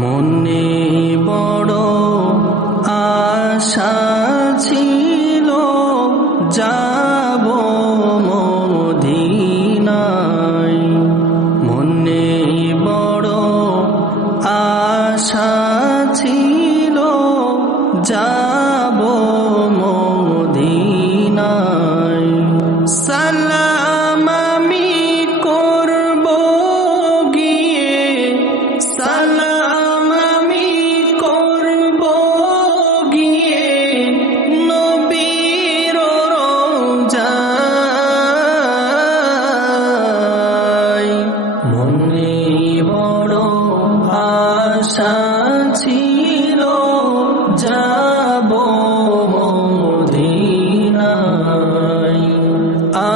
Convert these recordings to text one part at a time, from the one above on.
মনে বড় আশা ছিল যাব মদিনায়, মনে বড় আশা ছিল যাব মদিনায়। সালাম আমি করব গিয়ে, সালাম আমি করব গিয়ে নবীর রওজায়। মনে বড় আশা ছিল যাব মদিনায়।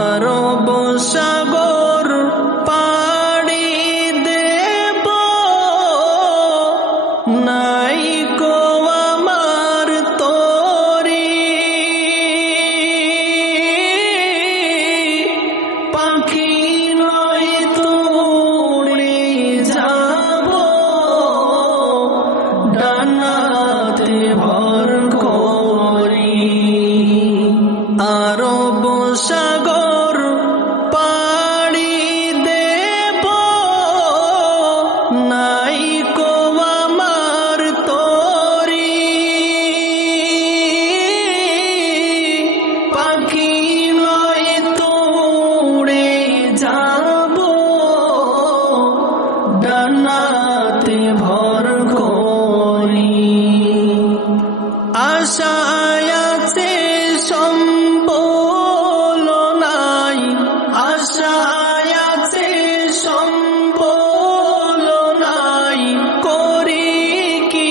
আরব সাগর পাড়ি দেব, নাই কো আমার তরি, পাখি নয় তো উড়ে যাব ডানাতে ভর করি। আরব সাগর পাড়ি দেব, নাই কো আমার তরি, পাখি নয় তো উড়ে যাব ডানাতে ভর করি। আশায় আছে সম্বল নাই, আশায় আছে সম্বল নাই, করি কি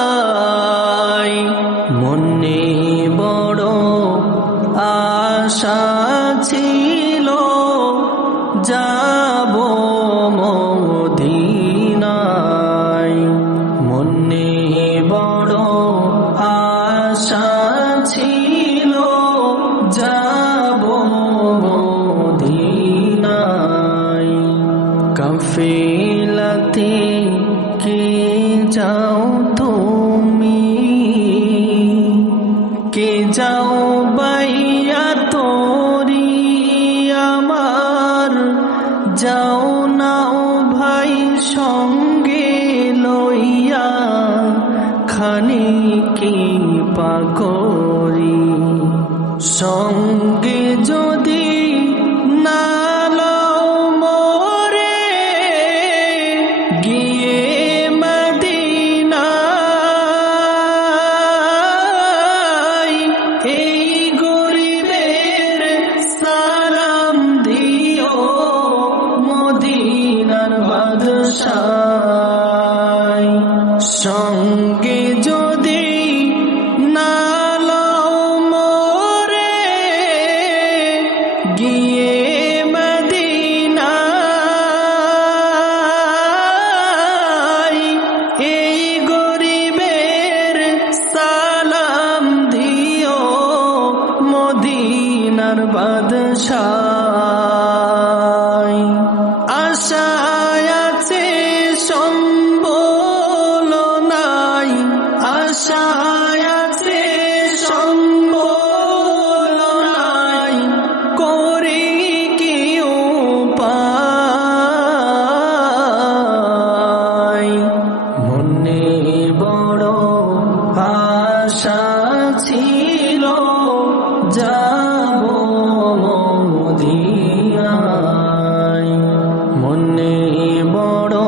উপায়। মনে বড় আশা ছিল যাব মদিনায়, মনে বড় আশা ছিল যাব মদিনায়। কাফেলাতে কে যাও তুমি, কে যাও বাইয়া তোরি আমার, যাও নাও ভাই সঙ্গে লইয়া খানিকি পাকরি। সঙ্গে যদি না লও মোরে গিয়ে মদিনায়, এই গরিবের সালাম দিও মদিনার বাদশায়। সঙ্গে যদি না লও মোরে গিয়ে মদিনায়, এই গরিবের সালাম দিও মদিনার বাদশায়। আশায় আছে সম্বল নাই, আশায় আছে সম্বল নাই, করি কি উপায়। মনে বড় আশা ছিল যাব মদিনায়, মনে বড়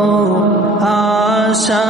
আশা